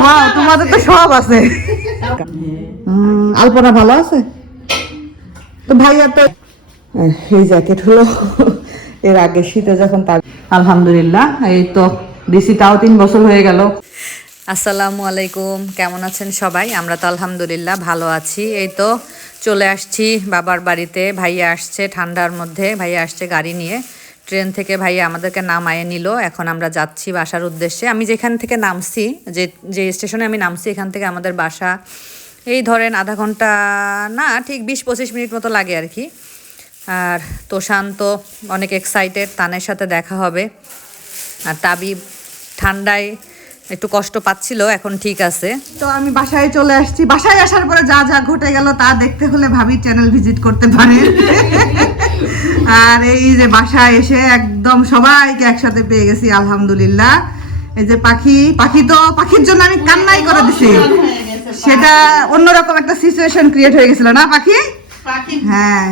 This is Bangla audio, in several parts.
ওয়াও তোমাদের তো সব আছে। আলপনা ভালো আছে? তো ভাইয়া তো এই জ্যাকেট হলো এর আগে শীতে যখন তার আলহামদুলিল্লাহ এই তো দিছি তাও তিন বছর হয়ে গেল। আসসালামু আলাইকুম কেমন আছেন সবাই? আমরা তো আলহামদুলিল্লাহ ভালো আছি। এই তো চলে আসছি বাবার বাড়িতে ভাইয়া আসছে ঠান্ডার মধ্যে ভাইয়া আসছে গাড়ি নিয়ে। ট্রেন থেকে ভাইয়া আমাদেরকে নামায় নিল। এখন আমরা যাচ্ছি বাসার উদ্দেশ্যে। আমি যেখান থেকে নামছি, যে যে স্টেশনে আমি নামছি, এখান থেকে আমাদের বাসা। এই ধরেন আধা ঘণ্টা, না, ঠিক বিশ পঁচিশ মিনিট মতো লাগে আর কি। আর তোষান তো অনেক এক্সাইটেড তানের সাথে দেখা হবে। আর তাবি ঠান্ডায় একটু কষ্ট পাচ্ছিল এখন ঠিক আছে। তো আমি বাসায় চলে আসছি। বাসায় আসার পরে যা যা ঘটে গেল তা দেখতে হলে ভাবি চ্যানেল ভিজিট করতে পারেন আর এই যে বাসায় এসে একদম সবাইকে একসাথে পেয়ে গেছি আলহামদুলিল্লাহ। এই যে পাখি পাখি তো পাখির জন্য আমি কান্নাই করে দিছি। সেটা অন্যরকম একটা সিচুয়েশন ক্রিয়েট হয়ে গেছিল না পাখি? হ্যাঁ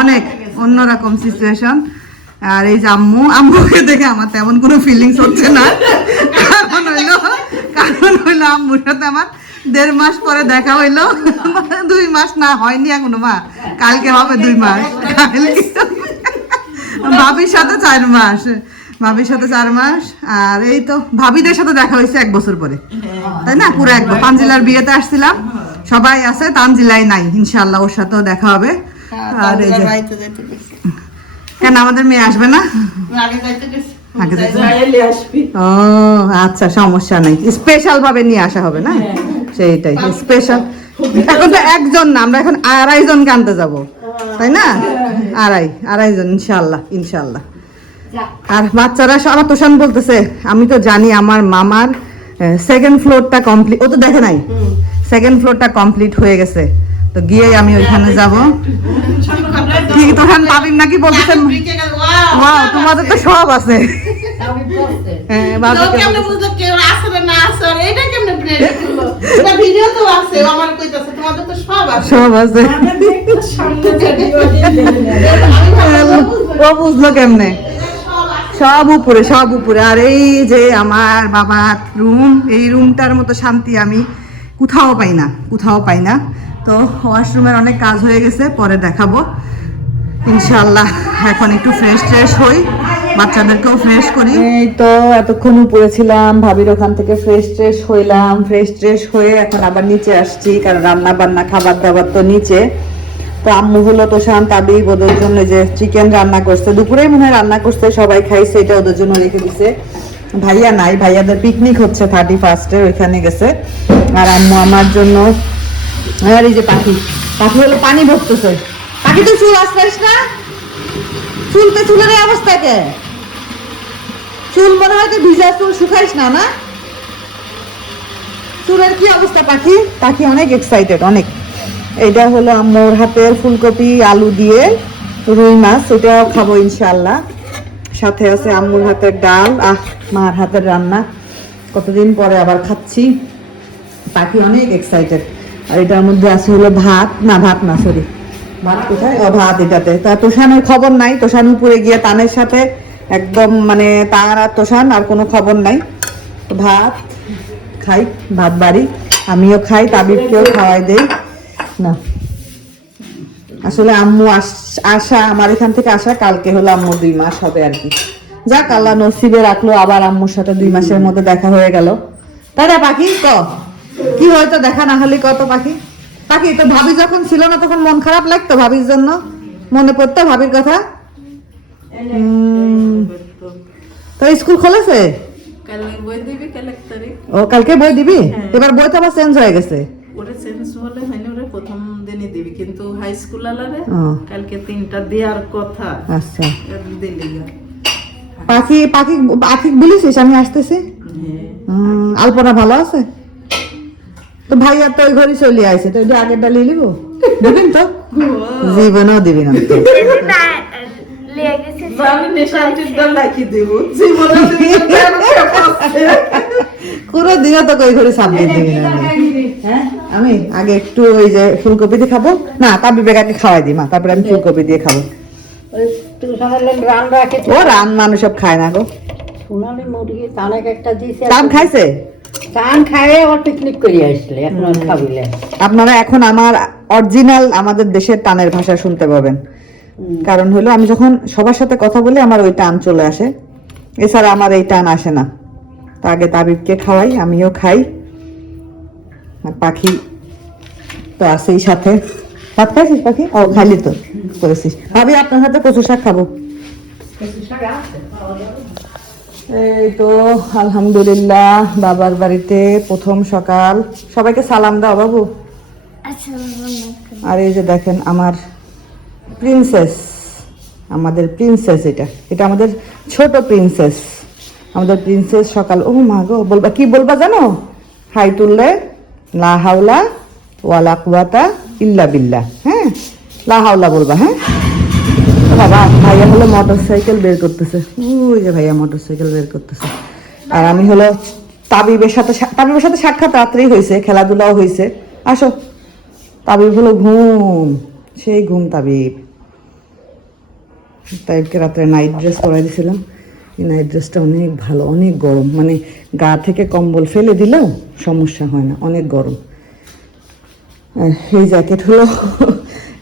অনেক অন্যরকম সিচুয়েশন আর এই যে আম্মু আম্মুকে দেখে আমার তেমন কোনো ফিলিংস হচ্ছে না। কারণ হইল আম্মুর সাথে আমার দেড় মাস পরে দেখা হইল। দুই মাস না হয়নি এখনও মা। কালকে হবে দুই মাস। কালকে ভাবির সাথে চার মাস। ভাবির সাথে চার মাস। আর এই তো ভাবিদের সাথে দেখা হয়েছে এক বছর পরে। তাই না? পুরো এক বছর। তানজিলার বিয়েতে আসছিলাম। সবাই আছে তানজিলাই নাই। ইনশাল্লাহ ওর সাথেও দেখা হবে। আর এই যে কেন আমাদের মেয়ে আসবে না? আগে যাইতে- ও আচ্ছা সমস্যা নাই। স্পেশাল ভাবে নিয়ে আসা হবে না? সেইটাই স্পেশাল এখন তো একজন না আমরা এখন আড়াই জনকে আনতে যাব। তাই না? আড়াই আড়াই জন ইনশাল্লাহ ইনশাল্লাহ আর বাচ্চারা আমার তোষান বলতেছে আমি তো জানি আমার মামার সেকেন্ড ফ্লোরটা কমপ্লিট ও তো দেখে নাই? সেকেন্ড ফ্লোরটা কমপ্লিট হয়ে গেছে। তো গিয়ে আমি ওইখানে যাব। ঠিক তোষান পাবিন নাকি বলতেছেন? ওয়াও তোমাদের তো সব আছে। হ্যাঁ সব আছে। ও বুঝলো কেমনে? সব উপরে সব উপরে। আর এই যে আমার বাবার রুম এই রুমটার মতো শান্তি আমি কোথাও পাই না কোথাও পাই না। তো ওয়াশরুমের অনেক কাজ হয়ে গেছে, পরে দেখাবো। ইনশাল্লাহ এখন একটু ফ্রেশ ট্রেশ হই, বাচ্চাদেরকেও ফ্রেশ করি। এই তো, এতক্ষণ উপরে ছিলাম, ভাবির ওখান থেকে ফ্রেশ ট্রেশ হইলাম ফ্রেশ ট্রেশ হয়ে এখন আবার নিচে আসছি, কারণ রান্না বান্না খাবার দাবার তো নিচে। তো আম্মু হলো তো শান্ত আবি ওদের জন্য যে চিকেন রান্না করছে, দুপুরেই মনে হয় রান্না করছে, সবাই খাইছে, এটা ওদের জন্য রেখে দিছে। ভাইয়া নাই, ভাইয়াদের পিকনিক হচ্ছে থার্টি ফার্স্টে ওইখানে গেছে। আর আম্মু আমার জন্য আর এই যে পাখি। পাখি হলো পানি ভরতেছে। পাখি তো চুল আসপাস না? চুলতে চুলের অবস্থা কে চুল মনে হয় তো ভিজা চুল, শুকাইস না না? চুলের কি অবস্থা, পাখি? পাখি অনেক এক্সাইটেড অনেক। এটা হলো আম্মুর হাতের ফুলকপি, আলু দিয়ে রুই মাছ, এটাও খাব ইনশাল্লাহ সাথে আছে আম্মুর হাতের ডাল। আহ, মার হাতের রান্না। কতদিন পরে আবার খাচ্ছি। পাখি অনেক এক্সাইটেড আর এটার মধ্যে আছে হলো ভাত। না ভাত না সরি ভাত কোথায়? ও ভাত এটাতে। তা তোষানের খবর নাই। তোষান উপরে গিয়ে তানের সাথে একদম মানে তার আর তোষান আর কোনো খবর নাই। ভাত খাই ভাত বাড়ি। আমিও খাই তাবিবকেও খাওয়াই দেই। না। আসলে আম্মু আস- আসা আমার এখান থেকে আসা কালকে হলো আম্মু দুই মাস হবে আর কি। যাক আল্লাহ নসিবে রাখল। আবার আম্মুর সাথে দুই মাসের মধ্যে দেখা হয়ে গেল। তাই না পাখি? ক? কি হয়তো দেখা না হলে কত পাখি? পাখি তো ভাবি যখন ছিল না তখন মন খারাপ লাগতো ভাবির জন্য? মনে পড়তো ভাবির কথা? তো স্কুল খোলেছে? ও কালকে বই দিবি? এবার বই তো আবার চেঞ্জ হয়ে গেছে। ওরে চেঞ্জ হলে হয়নি ওরে প্রথম দিনই দিবি কিন্তু হাই স্কুল আলারে। কালকে তিনটা দেওয়ার কথা। আচ্ছা। দিলি পাখি পাখি পাখি বলেছিস? আমি আসতেছি। হ্যাঁ। আলপনা ভালো আছে? তো ভাইয়া তো ওই ঘরে চলে আইছে তো যে আগেরটা লিয়ে নিবো? দিবিন তো। জীবনেও দিবি না। পুরো তো ওই ঘরে দিবি না। আমি। হ্যাঁ আগে একটু ওই যে ফুলকপি দিয়ে খাব। না তাবি বেগাকে খাওয়াই দিই মা। তারপরে আমি ফুলকপি দিয়ে খাব। ও রান মানুষ সব খায় না গো। সোনালি মুরগি তানেক একটা দিছে তান খাইছে? চান খাইয়ে আবার পিকনিক করে আসলে এখন আর খাবিলে আপনারা এখন আমার অরিজিনাল আমাদের দেশের টানের ভাষা শুনতে পাবেন। কারণ হলো আমি যখন সবার সাথে কথা বলি আমার ওই টান চলে আসে। এছাড়া আমার এই টান আসে না। তা আগে তাবিবকে খাওয়াই আমিও খাই। আর পাখি তো আছেই সাথে। ভাত খাইছিস পাখি? ও খালি তো করেছিস। ভাবি আপনার সাথে কচু শাক খাব। এই তো আলহামদুলিল্লাহ বাবার বাড়িতে প্রথম সকাল। সবাইকে সালাম দাও বাবু। আর এই যে দেখেন আমার প্রিন্সেস আমাদের প্রিন্সেস এটা। এটা আমাদের ছোট প্রিন্সেস আমাদের প্রিন্সেস সকাল ও মা গো বলবা কি বলবা জানো? হাই তুললে লা হাওলা ওয়ালা কুয়াতা ইল্লা বিল্লা হ্যাঁ? লা হাওলা বলবা হ্যাঁ? বাবা। ভাইয়া হলো মোটর সাইকেল বের করতেছে। ওই যে ভাইয়া মোটর সাইকেল বের করতেছে। আর আমি হলো তাবিবের সাথে তাবিবের সাথে সাক্ষাৎ রাত্রেই হয়েছে, খেলাধুলাও হয়েছে। আসো। তাবিব হলো ঘুম, সেই ঘুম তাবিব। তাইবকে রাত্রে নাইট ড্রেস পরাই দিয়েছিলাম এই নাইট ড্রেসটা অনেক ভালো, অনেক গরম। মানে গা থেকে কম্বল ফেলে দিলেও সমস্যা হয় না, অনেক গরম। আর এই জ্যাকেট হলো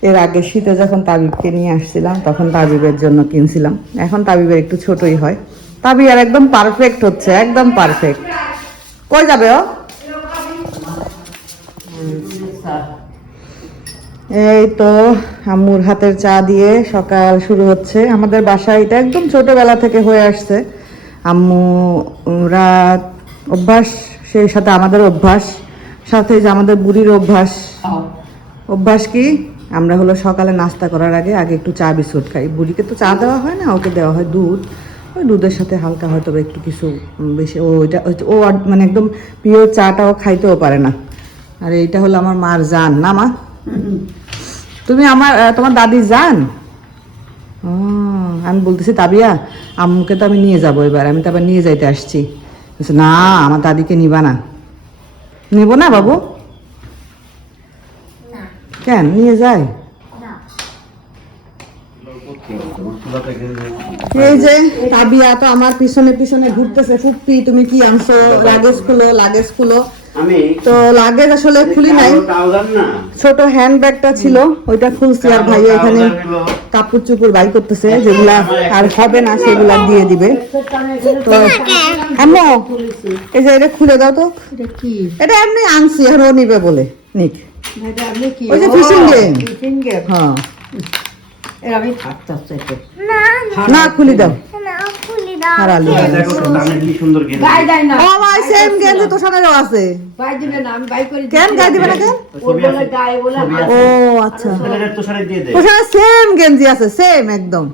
এর আগে শীতে যখন তাবিবকে নিয়ে আসছিলাম তখন তাবিবের জন্য কিনছিলাম। এখন তাবিবের একটু ছোটই হয়। তাবি আর একদম পারফেক্ট হচ্ছে একদম পারফেক্ট কই যাবে ও? এই তো আম্মুর হাতের চা দিয়ে সকাল শুরু হচ্ছে। আমাদের বাসায় এটা একদম ছোটবেলা থেকে হয়ে আসছে। আম্মু রাত অভ্যাস সেই সাথে আমাদের অভ্যাস সাথে যে আমাদের বুড়ির অভ্যাস। অভ্যাস কি? আমরা হলো সকালে নাস্তা করার আগে আগে একটু চা, বিস্কুট খাই। বুড়িকে তো চা দেওয়া হয় না, ওকে দেওয়া হয় দুধ। ওই দুধের সাথে হালকা হয়তো একটু কিছু বেশি ওইটা ওই- ও মানে একদম পিওর চাটাও খাইতেও পারে না। আর এইটা হলো আমার মার জান। না মা? তুমি আমার তোমার দাদি যান আমি বলতেছি, তাবিয়া, আম্মুকে তো আমি নিয়ে যাব এবার, আমি তো আবার নিয়ে যাইতে আসছি। না, আমার দাদিকে নিবা না। নেব না বাবু? কেন? নিয়ে যায় এই যে তাবিয়া তো আমার পিছনে পিছনে ঘুরতেছে। ফুপ্পি তুমি কি আনছো? লাগেজ খুলো লাগেজ খুলো। তো লাগেজ আসলে খুলি নাই। ছোট হ্যান্ড ব্যাগটা ছিল ওইটা খুলছি আর ভাইয়া এখানে কাপড় চুপড় বাই করতেছে যেগুলা আর হবে না সেগুলা দিয়ে দিবে। তো আম্মু এই যে এটা খুলে দাও তো। এটা এমনি আনছি আর ও নিবে বলে। নিক। ওই যে ফিশিং গেম হ্যাঁ। আমি থাকতে না খুলি দাও। আর আলু ও ভাই সেম গেঞ্জি তো আছে। বাই দিবে না আমি বাই করে কেন গায়ে দিবে না কেন? ছবি আছে। গায়ে বলে ছবি ও আচ্ছা। সেম গেঞ্জি আছে সেম একদম।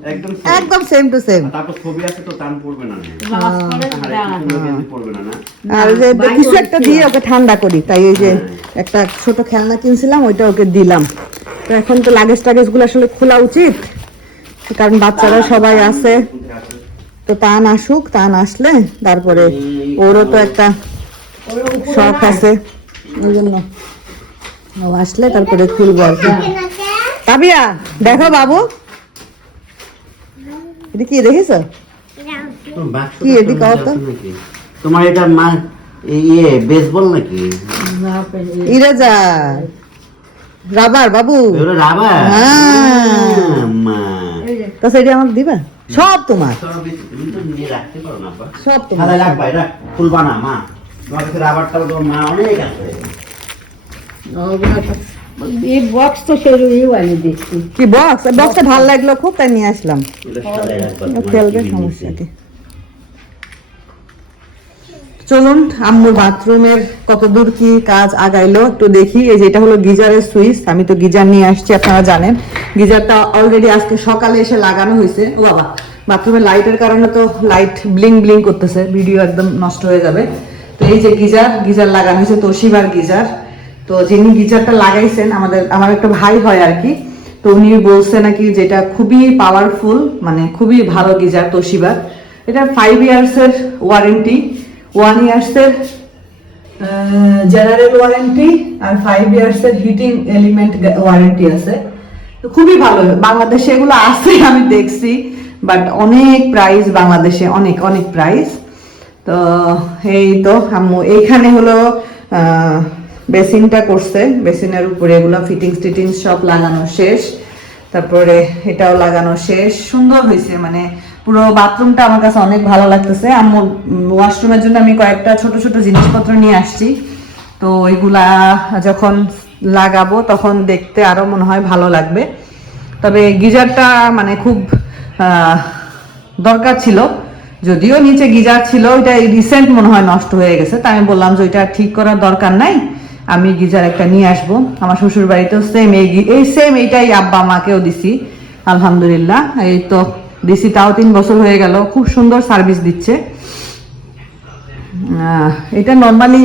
একদম সেম টু সেম তারপর ছবি আছে তো টান পড়বে না। আর একটু সুন্দর গেঞ্জি পড়বে না না? আর ওই যে কিছু একটা দিয়ে ওকে ঠান্ডা করি। তাই এই যে একটা ছোট খেলনা কিনছিলাম ওইটা ওকে দিলাম। তো এখন তো লাগেজ টাগেজগুলো আসলে খোলা উচিত কারণ বাচ্চারা সবাই আছে। তো তান আসুক তান আসলে তারপরে ওরও তো একটা শখ আছে। ওই জন্য ও আসলে তারপরে খুলবো আর কি। তাবিয়া দেখো বাবু। এটা কি দেখিস কি এদিকে তো তো? তোমার এটা মা ইয়ে বেসবল নাকি? ইরেজার রাবার বাবু। রাবার? হ্যাঁ। মা। তো সেটা আমাকে দিবা? সব তোমার। সব তোমার। তাহলে রাখবা এটা খুলবা না মা। তোমার কাছে রাবারটা তোমার মা অনেক আছে। এই বক্স তো সেরকমই কি বক্স বক্সটা ভালো লাগল খুব তাই নিয়ে আসলাম। টিভির সমস্যা কি? চলুন, আম্মুর বাথরুমের কত দূর কি কাজ আগাইলো একটু দেখি। এই যে এটা হলো গিজারের সুইচ, আমি তো গিজার নিয়ে আসছি, আপনারা জানেন। গিজারটা অলরেডি আজকে সকালে এসে লাগানো হয়েছে। ও বাবা, বাথরুমের লাইটের কারণে তো লাইট ব্লিং ব্লিং করতেছে ভিডিও একদম নষ্ট হয়ে যাবে। তো এই যে গিজার গিজার লাগানো হয়েছে তোশিবার গিজার। তো যিনি গিজারটা লাগাইছেন, আমাদের, আমার একটা ভাই হয় আর কি, তো উনি বলছে নাকি যেটা খুবই পাওয়ারফুল মানে খুবই ভালো গিজার তোশিবার এটা ফাইভ ইয়ার্সের ওয়ারেন্টি ওয়ান ইয়ার্সের জেনারেল ওয়ারেন্টি আর ফাইভ ইয়ার্সের হিটিং এলিমেন্ট ওয়ারেন্টি আছে। খুবই ভালো, বাংলাদেশে এগুলো আছে, আমি দেখছি বাট অনেক প্রাইস বাংলাদেশে, অনেক অনেক প্রাইস তো এই তো, আম্মু, এইখানে হলো বেসিনটা করছে, বেসিনের উপরে এগুলো ফিটিংস টিটিংস সব লাগানো শেষ। তারপরে এটাও লাগানো শেষ। সুন্দর হয়েছে মানে পুরো বাথরুমটা আমার কাছে অনেক ভালো লাগতেছে। আম্মু ওয়াশরুমের জন্য আমি কয়েকটা ছোট ছোট জিনিসপত্র নিয়ে আসছি। তো এগুলা যখন লাগাবো তখন দেখতে আরও মনে হয় ভালো লাগবে। তবে গিজারটা মানে খুব দরকার ছিল। যদিও নিচে গিজার ছিল, ওইটা রিসেন্ট মনে হয় নষ্ট হয়ে গেছে। তাই আমি বললাম যে ওইটা ঠিক করার দরকার নাই। আমি গিজার একটা নিয়ে আসব। আমার শ্বশুর বাড়িতেও সেম এই এই সেম এইটাই আব্বা আমাকেও দিছি, আলহামদুলিল্লাহ। এই তো দিছি, তাও তিন বছর হয়ে গেল। খুব সুন্দর সার্ভিস দিচ্ছে। এটা নর্মালি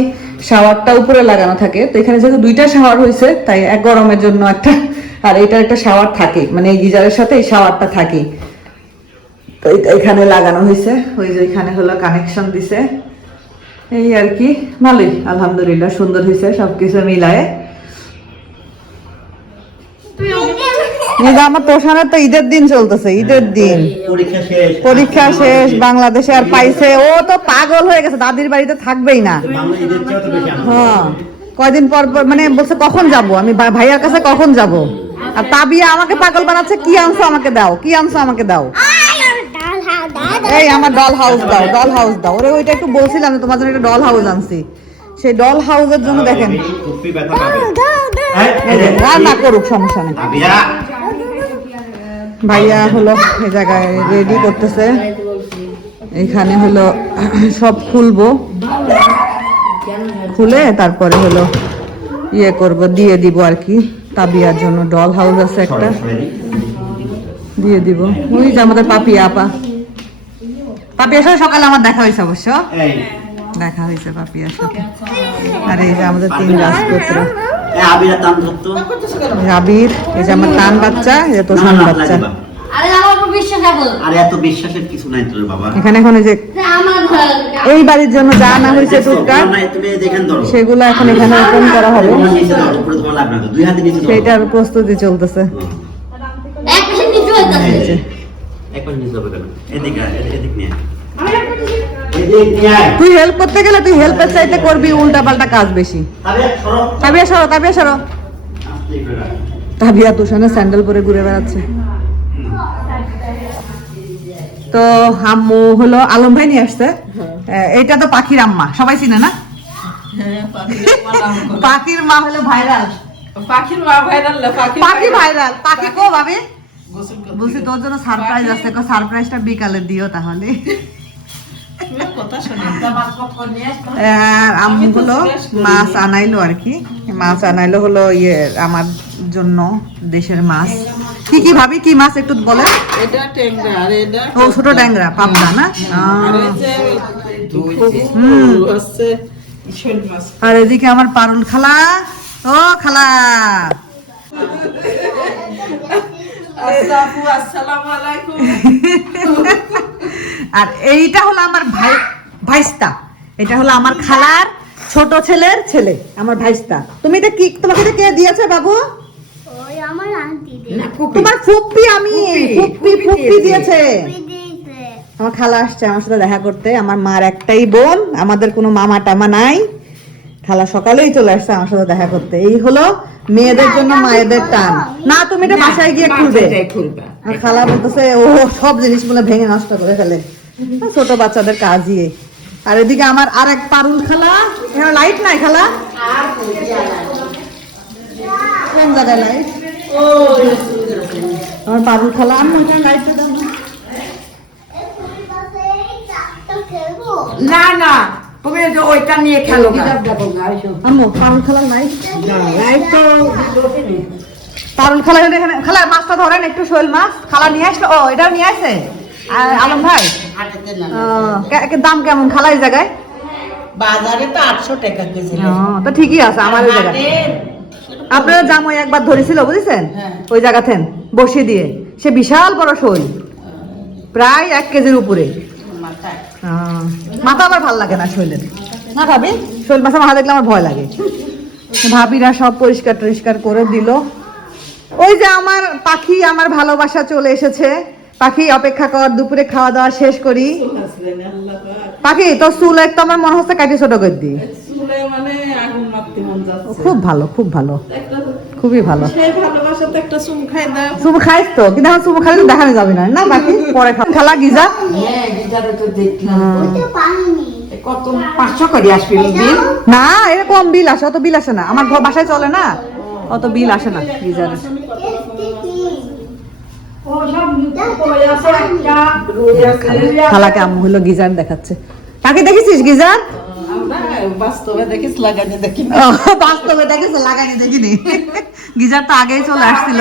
শাওয়ারটা উপরে লাগানো থাকে। তো এখানে যেহেতু দুইটা শাওয়ার হয়েছে, তাই এক গরমের জন্য একটা আর এটার একটা শাওয়ার থাকে। মানে এই গিজারের সাথে এই শাওয়ারটা থাকে তো এটা এখানে লাগানো হয়েছে। ওই যে এখানে হলো কানেকশন দিছে। এই আর কি। ভালোই, আলহামদুলিল্লাহ, সুন্দর হয়েছে, সবকিছু মিলায়ে। যে আমার তোষানের তো ঈদের দিন চলতেছে ঈদের দিন। পরীক্ষা শেষ বাংলাদেশে আর পাইছে ও তো পাগল হয়ে গেছে দাদির বাড়িতে থাকবেই না। হ্যাঁ কয়দিন পর পর মানে বলছে কখন যাব? আমি ভাইয়ার কাছে কখন যাব? আর তাবিয়া আমাকে পাগল বানাচ্ছে কি আনছো আমাকে দাও কি আনছো আমাকে দাও। এই আমার ডল হাউস দাও ডল হাউস দাও। ওরে ওইটা একটু বলছিলাম যে তোমার জন্য একটা ডল হাউস আনছি। সেই ডল হাউসের জন্য দেখেন। রান্না করুক সমস্যা নেই। ভাইয়া হলো এই জায়গায় রেডি করতেছে। এখানে হলো সব খুলবো। খুলে তারপরে হলো ইয়ে করব দিয়ে দিব আর কি। তাবিয়ার জন্য ডল হাউস আছে একটা। দিয়ে দিব। ওই যে আমাদের পাপিয়া আপা। পাপিয়ার সাথে সকালে আমার দেখা হয়েছে অবশ্য। দেখা হয়েছে পাপিয়ার সাথে আর এই যে আমাদের তিন রাজপুত্র। আবিরা ধরতো। আবির এই যে আমার তান বাচ্চা এই না, বাচ্চা। লাগিবা। আরে আমার উপর বিশ্বাস রাখো। আরে এত বিশ্বাসের কিছু নাই তোর বাবা। এখানে এখন এই যে এই বাড়ির জন্য যা আনা হয়েছে টুকটাক। সেগুলো এখন এখানে ওপেন করা হবে। না তো। সেইটার প্রস্তুতি চলতেছে। নিচে কেন? এদিকে আয়, এদিকে- এদিকে নিয়ে তুই হেল্প করতে গেলে তুই হেল্পের চাইতে করবি উল্টা পাল্টা কাজ বেশি। তাবিয়া, সরো। তাবিয়া সরো তাবিয়া তুষানে স্যান্ডেল পরে ঘুরে বেড়াচ্ছে। তো আম্মু হলো আলম ভাই নিয়ে আসছে। আহ, এইটা তো পাখির আম্মা সবাই চিনে না? হ্যাঁ, পাখির মা হলো ভাইরাল পাখির মা ভাইরাল পাখি ভাইরাল পাখি কো ভাবি? গোসল করতে বলছি তোর জন্য সারপ্রাইজ আছে। কো সারপ্রাইজটা বিকালে দিও তাহলে। আর আম্মু হলো মাছ আনাইলো আর কি। মাছ আনাইলো হলো ইয়ে আমার জন্য দেশের মাছ। কি কি ভাবি কি মাছ একটু বলে এটা ট্যাংরা, আর এটা ও ছোট ড্যাংরা পাবদা না? আর মাছ। আর এদিকে আমার পারুল খালা। ও খালা। আসসালামু আলাইকুম। আর এইটা হলো আমার ভাই ভাইস্তা। এটা হলো আমার খালার ছোট ছেলের ছেলে আমার ভাইস্তা। তুমি এটা কি তোমাকে এটা কে দিয়েছে বাবু? ওই আমার আন্টি দিয়ে তোমার ফুপ্পি আমি ফুপ্পি ফুপ্পি দিয়েছে। দিয়েছে। আমার খালা আসছে আমার সাথে দেখা করতে আমার মার একটাই বোন আমাদের কোনো মামা টামা নাই। খালা সকালেই চলে আসছে আমার সাথে দেখা করতে। এই হলো মেয়েদের জন্য মায়েদের টান। না তুমি এটা বাসায় গিয়ে খুলবে। আর খালা বলতেছে ও সব জিনিস বলে ভেঙে নষ্ট করে ফেলে। ছোট বাচ্চাদের কাজই। আর এদিকে আমার আরেক পারুল খালা। এখানে লাইট নাই খালা? কোন জায়গায় লাইট আমার পারুল খালা আমি ওইখানে লাইট দাও না না তুমি যে ওইটা নিয়ে খেলো না। আম্মু পারুল খালা নাই? পারুল খালা এখানে খালা মাছটা ধরেন একটু শোল মাছ খালা নিয়ে আসলো। ও এটাও নিয়ে আসে? আর আলম ভাই? ও, কে- কে- দাম কেমন খালা এই জায়গায়? বাজারে তো আটশো টাকা কেজি। ও, তো ঠিকই আছে আমার ওই জায়গায়। আপনারা জামাই একবার ধরেছিল বুঝেছেন? ওই জায়গাতেন বসিয়ে দিয়ে। সে বিশাল বড় শোল। প্রায় এক কেজির উপরে। মাথা আমার ভালো লাগে না শৈলের। না ভাবি? শৈল মাথা মাথা দেখলে আমার ভয় লাগে। ভাবিরা সব পরিষ্কার টরিষ্কার করে দিল। ওই যে আমার পাখি আমার ভালোবাসা চলে এসেছে। পাখি অপেক্ষা কর দুপুরে খাওয়া দাওয়া শেষ করি। পাখি তোর চুল একদম আমার মনে হচ্ছে কাটি ছোট করে দি চুলে মানে খুব ভালো খুব ভালো। খুবই ভালো। সেই ভালোবাসাতে একটা চুম খাই দাও চুমু খাইস তো কিন্তু এখন চুমু খাইলে দেখানো যাবে না। না বাকি পরে খালা গিজা? হ্যাঁ গিজারে তো দেখলাম। ওটা পাইনি কত পাঁচশো করে আসবে বিল? না এরকম বিল আসে অত বিল আসে না। আমার ঘর বাসায় চলে না অত বিল আসে না গিজারে। খালাকে আম্মু হলো গিজার দেখাচ্ছে। তাকে দেখেছিস গিজার? বাস্তবে দেখিস লাগানি বাস্তবে দেখিনি। গিজার তো আগেই চলে আসছিল।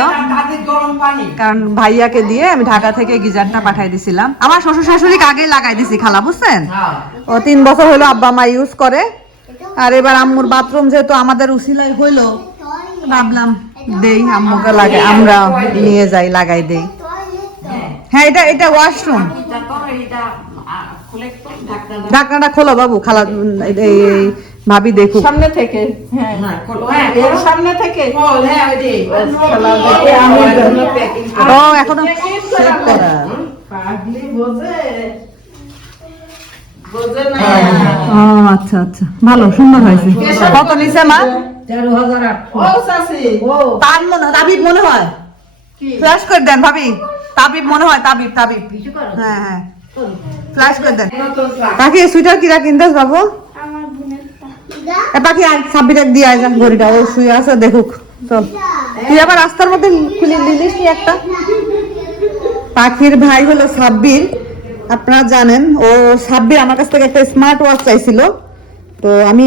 কারণ ভাইয়াকে দিয়ে আমি ঢাকা থেকে গিজারটা পাঠাই দিছিলাম। আমার শ্বশুর শাশুড়িকে আগেই লাগাই দিছি খালা বুঝছেন? হ্যাঁ। ও তিন বছর হলো আব্বা মা ইউজ করে। আর এবার আম্মুর বাথরুম যেহেতু আমাদের উসিলাই হইল ভাবলাম দেই আম্মুকে লাগাই আমরা নিয়ে যাই লাগাই দেই। হ্যাঁ। এটা এটা ওয়াশরুম এটা তো এটা আ, খুলে তো ঢাকনা ঢাকনাটা। খোলো বাবু খালা এই- ভাবি দেখুক। সামনে থেকে হ্যাঁ। হ্যাঁ সামনে থেকে। খোল হ্যাঁ দেখে জন্য প্যাকিং ও এখনও পাগলি বোঝে। বোঝে ও আচ্ছা আচ্ছা। ভালো সুন্দর হয়েছে। কত নিছে মা? তেরো হাজার তার মনে তাবিব মনে হয়? ফ্ল্যাশ করে দেন ভাবি। তাবিব মনে হয় তাবিব তাবিব। হ্যাঁ হ্যাঁ। ফ্ল্যাশ করে দেন। পাখি সুইটার কিরা কিনতেস বাবু? পাখি আজ দিয়ে আয় ঘড়িটা। ও শুয়ে আছে, দেখুক। চল। তুই আবার রাস্তার মধ্যে খুলে নিলিস নি একটা? পাখির ভাই হলো সাব্বির। আপনারা জানেন, ও সাব্বির আমার কাছ থেকে একটা স্মার্ট ওয়াচ চাইছিল। তো আমি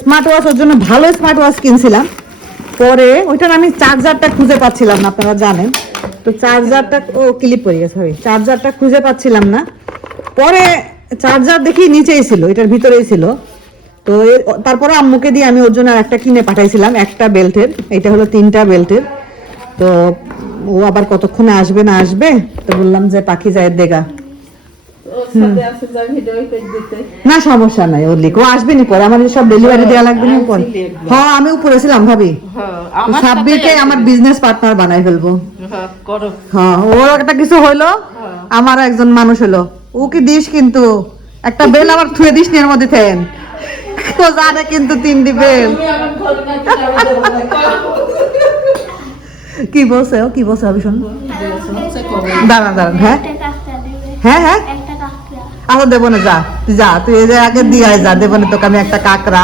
স্মার্ট ওয়াচ ওর জন্য ভালো স্মার্ট ওয়াচ কিনছিলাম। পরে ওইটার আমি চার্জারটা খুঁজে পাচ্ছিলাম না, আপনারা জানেন। তো চার্জারটা ও ক্লিপ পড়ে গেছে, ভাবি। চার্জারটা খুঁজে পাচ্ছিলাম না। পরে চার্জার দেখি নিচেই ছিল, এটার ভিতরেই ছিল। তো তারপরে আম্মুকে দিয়ে আমি ওর জন্য আর একটা কিনে পাঠাইছিলাম, একটা বেল্টের। এটা হলো তিনটা বেল্টের। তো ও আবার কতক্ষণে আসবে না আসবে, তো বললাম যে পাখি যায় দেখা না সমস্যা নাই ওর লিখ। আসবে নি পরে? আমার সব ডেলিভারি দেওয়া লাগবে না পরে? হ্যাঁ আমি উপরে ছিলাম ভাবি। হ্যাঁ আমার সাব্বিরকে আমার বিজনেস পার্টনার বানাই ফেলব। হ্যাঁ করো। হ্যাঁ ওর একটা কিছু হইল আমার একজন মানুষ হলো ও কি দিস কিন্তু? একটা বেল আবার থুয়ে দিস নি এর মধ্যে থেন। তো জানে কিন্তু তিনটি বেল। কি বলছে ও? কি বলছে আমি শুন। দাঁড়ান দাঁড়ান হ্যাঁ। হ্যাঁ হ্যাঁ। আচ্ছা দেবো না যা, তুই যা, তুই এদের আগে দিয়ে যা দেবো না তোকে আমি একটা কাকড়া।